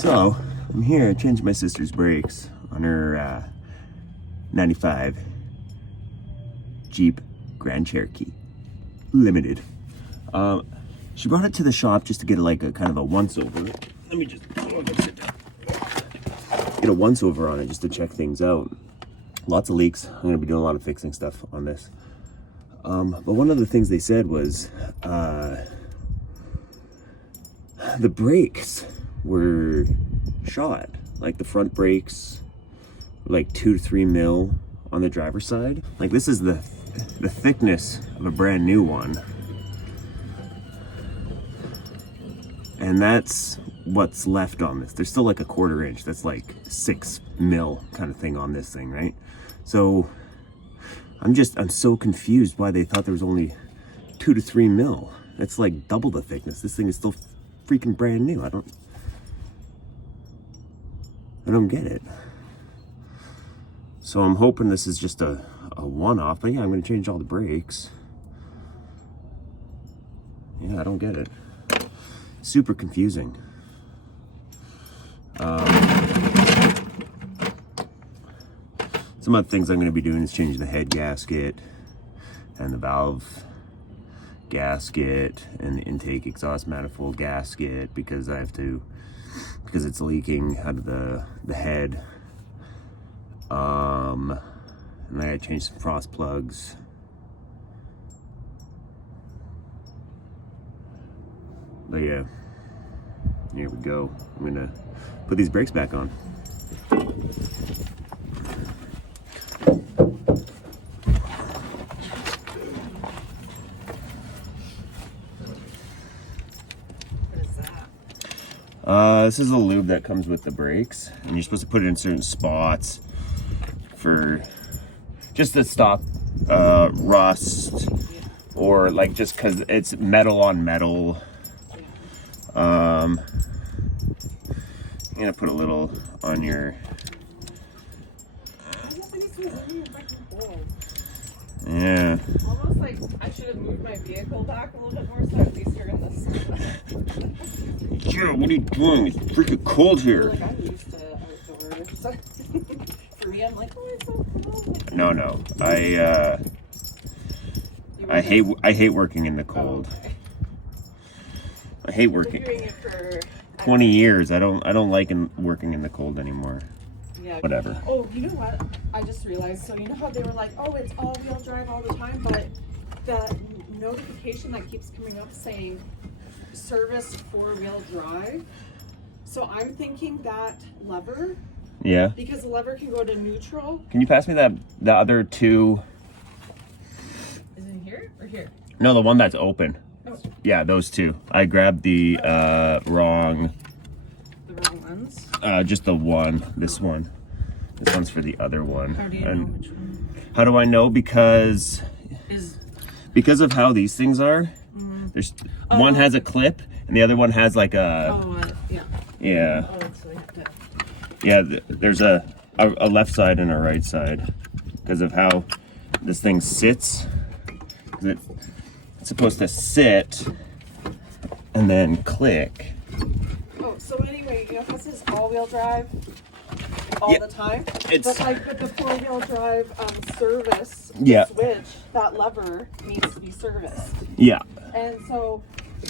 So, I'm here changing my sister's brakes on her 95 Jeep Grand Cherokee Limited. She brought it to the shop just to get like a kind of a once-over. Let me just sit down. Get a once-over on it just to check things out. Lots of leaks. I'm going to be doing a lot of fixing stuff on this. But one of the things they said was the brakes were shot. Like the front brakes, like 2 to 3 mil on the driver's side. Like this is the thickness of a brand new one. And that's what's left on this. There's still like a 1/4 inch. That's like 6 mil kind of thing on this thing, right? So I'm so confused why they thought there was only 2 to 3 mil. It's like double the thickness. This thing is still freaking brand new. I don't get it. So I'm hoping this is just a one-off, but yeah, I'm gonna change all the brakes. Yeah, I don't get it. Super confusing. Some of the things I'm going to be doing is changing the head gasket and the valve gasket and the intake exhaust manifold gasket because it's leaking out of the head. And I gotta change some frost plugs. But yeah, here we go. I'm gonna put these brakes back on. This is a lube that comes with the brakes, and you're supposed to put it in certain spots for just to stop rust, or like just because it's metal on metal. I'm gonna put a little on your. Yeah. Almost like I should have moved my vehicle back a little bit more so at least you're in this. Yeah, what are you doing? It's freaking cold here. Like I'm used to outdoors. So for me, I'm like, oh, it's so cold. No. I hate working in the cold. Oh, okay. I hate working. I've been doing it for 20 years. I don't like working in the cold anymore. Yeah. Whatever. Oh, you know what? I just realized. So you know how they were like, oh, it's all-wheel drive all the time, but the notification that keeps coming up saying service 4-wheel drive. So I'm thinking that lever. Yeah. Because the lever can go to neutral. Can you pass me the other two? Is it in here or here? No, the one that's open. Oh. Yeah, those two. I grabbed the wrong. The wrong ones. Just the one. This one. This one's for the other one. How do you know which one? How do I know? Because of how these things are. There's one has a clip and the other one has like a. Yeah. Yeah. Oh, that's like that. Yeah. There's a left side and a right side because of how this thing sits. It's supposed to sit and then click. Oh, so anyway, you know, this is all-wheel drive all the time. But like with the 4-wheel drive service switch, that lever needs to be serviced. Yeah. And so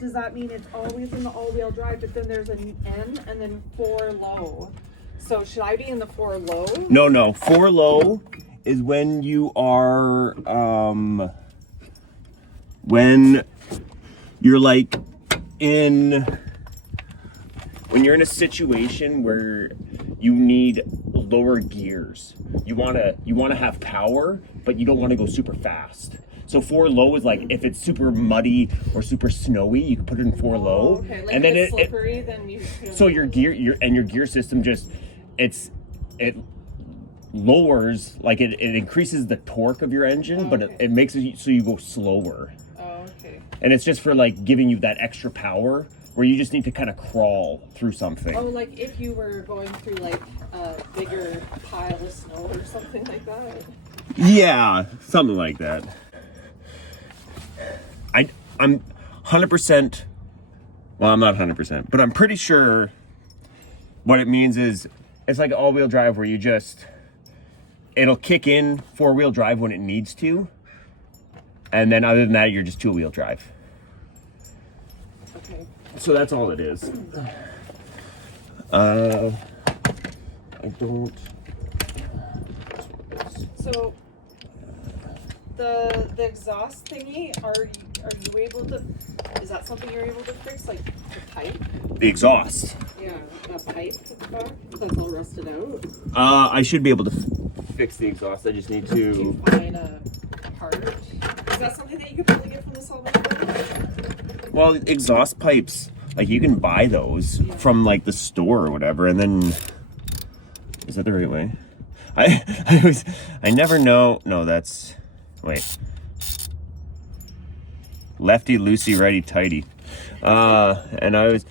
does that mean it's always in the all-wheel drive, but then there's an N and then 4 low? So should I be in the 4 low? No. 4 low is when you are when you're like when you're in a situation where you need lower gears. You wanna have power, but you don't want to go super fast. So 4 low is like if it's super muddy or super snowy, you can put it in 4 low. Okay. Like and if then it's slippery, then you so your gear system just it lowers, like it increases the torque of your engine, but it makes it so you go slower. Oh, okay. And it's just for like giving you that extra power where you just need to kind of crawl through something. Oh, like if you were going through like a bigger pile of snow or something like that? Yeah, something like that. I'm 100%, well, I'm not 100%, but I'm pretty sure What it means is it's like all-wheel drive where it'll kick in four-wheel drive when it needs to. And then other than that, you're just two-wheel drive. Okay. So that's all it is. I don't... So the exhaust thingy, are you able to, is that something you're able to fix, like the pipe? The exhaust. Yeah, that pipe at the back that's all rusted out. I should be able to fix the exhaust. I just need Can you to... find a part? Is that something that you could probably get from the salvation? Well, exhaust pipes, like you can buy those from like the store or whatever, and then... Is that the right way? I never know. No, that's... Wait. Lefty, loosey, righty, tighty. And I was...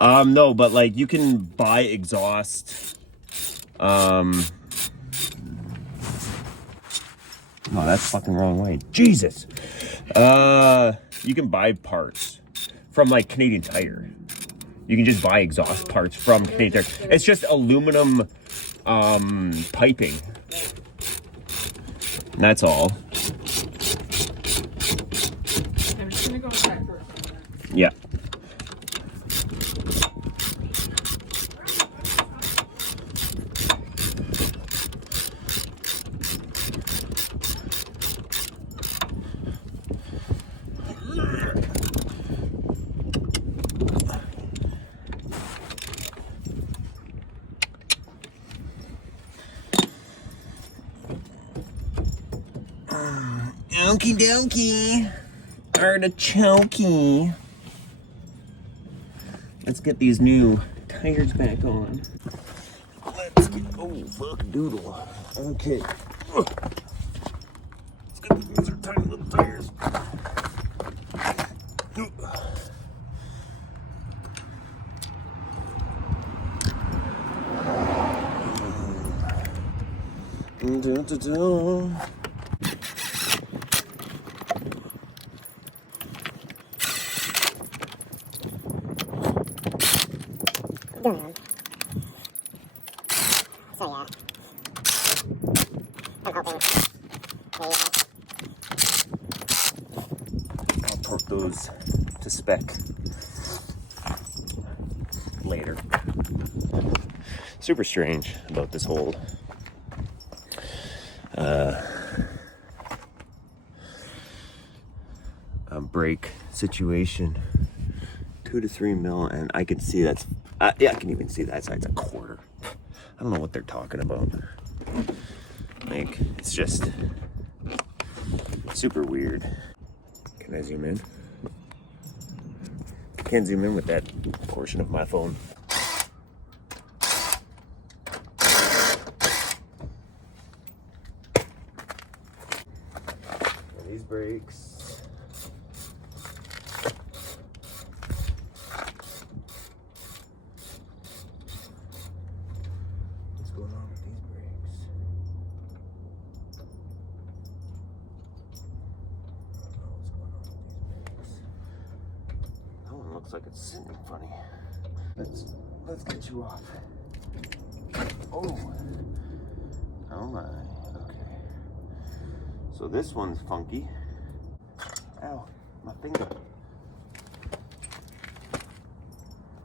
no, but like you can buy exhaust. No, that's fucking wrong way. Jesus. You can buy parts from like Canadian Tire. You can just buy exhaust parts from Canadian Tire. It's just aluminum piping. And that's all. I'm just gonna go check for it. Yeah. Okie dokie. Artichokey. Let's get these new tires back on. Let's get, oh, fuck doodle. Okay. Let's get, these are tiny little tires. So yeah, I'm hoping I'll torque those to spec later. Super strange about this whole brake situation. 2 to 3 mil, and I can see that's yeah, I can even see that side's a quarter. I don't know what they're talking about. Like, it's just super weird. Can I zoom in? Can't zoom in with that portion of my phone. These brakes. What's going on with these brakes? I don't know what's going on with these brakes. That one looks like it's sitting funny. Let's get you off. Oh. Oh my. Okay. So this one's funky. Ow, my finger.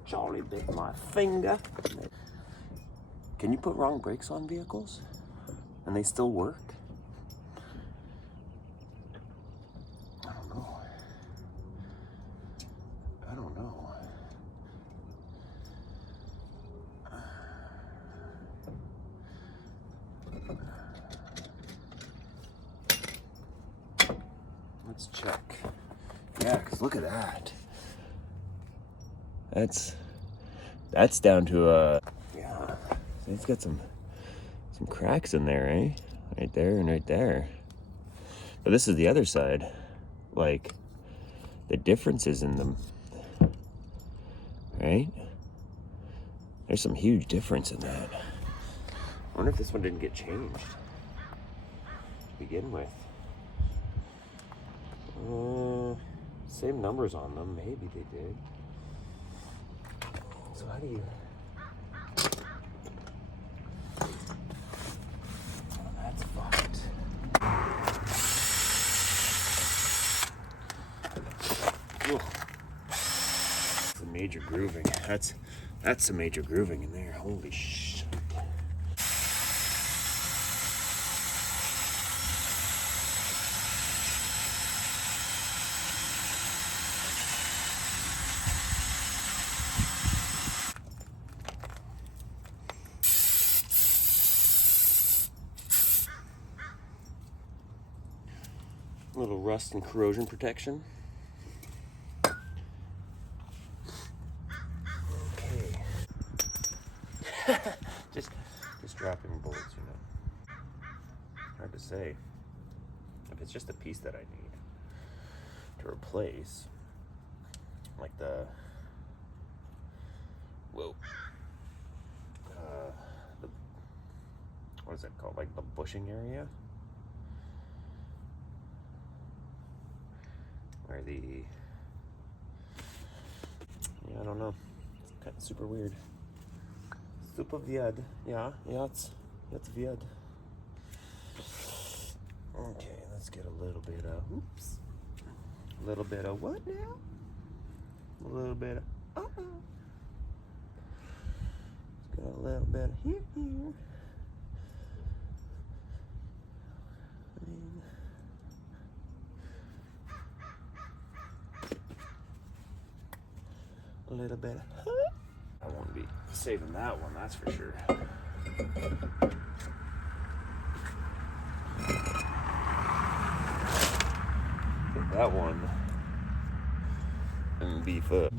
Charlie bit my finger. Can you put wrong brakes on vehicles and they still work? I don't know. I don't know. Let's check. Yeah, because look at that. That's down to yeah. It's got some cracks in there, eh? Right there and right there. But this is the other side. Like, the differences in them. Right? There's some huge difference in that. I wonder if this one didn't get changed to begin with. Same numbers on them. Maybe they did. So how do you... major grooving. That's some major grooving in there. Holy shit. Little rust and corrosion protection. Okay. just dropping bolts, you know. Hard to say. If it's just a piece that I need to replace, like the what is that called? Like the bushing area, where I don't know. It's kind of super weird. Super weird. Yeah, it's weird. Okay, let's get a little bit of, a little bit of what now? A little bit of, let's get a little bit of here. A little bit of, I won't be saving that one, that's for sure. Get that one and beef up.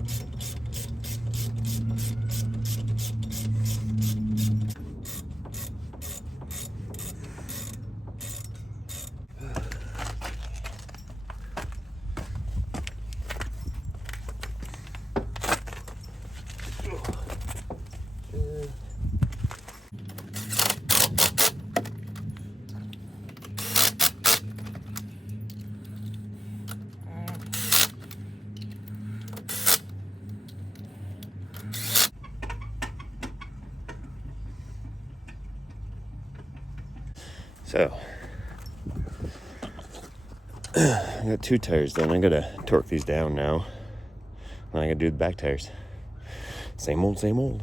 So, I got 2 tires done. I gotta torque these down now. And I gotta do the back tires. Same old, same old.